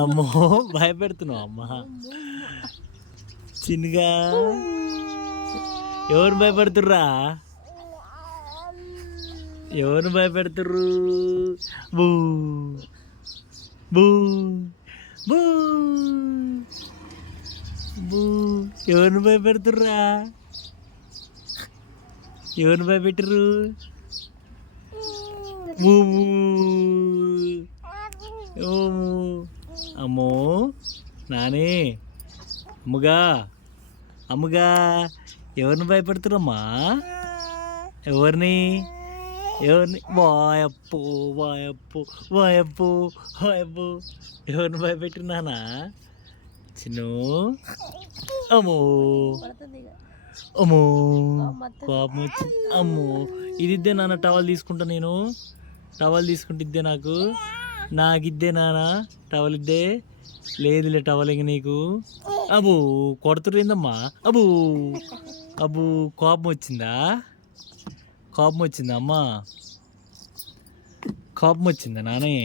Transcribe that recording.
అమ్మో భయపెడుతున్నావు అమ్మా చిన్నగా. ఎవరు భయపడుతుర్రా? ఎవరు భయపెడుతుర్రు? బూ బూ బూ బూ. ఎవరిని భయపెడుతుర్రా? ఎవరిని భయపెట్టరు? అమ్మో నానే అమ్ముగా అమ్ముగా. ఎవరిని భయపెడుతురమ్మా? ఎవరిని ఎవరిని? వాయప్పు వాయప్పు వాయప్పు వాయప్పు. ఎవరిని భయపెట్టినానా చిన్ను? అమ్మో అమ్మో కోపం వచ్చి. అమ్మో ఇది ఇద్దే నాన్న, టవల్ తీసుకుంటా నేను. టవల్ తీసుకుంటే ఇద్దే నాకు ఇద్దే నాన్న, టవల్ ఇద్దే. లేదులే టవల్ ఇంక నీకు. అబ్బు కొడుతురేందమ్మా? అబ్బు అబ్బు కోపం వచ్చిందా? కోపం వచ్చిందా అమ్మా? కోపం వచ్చిందా నానే?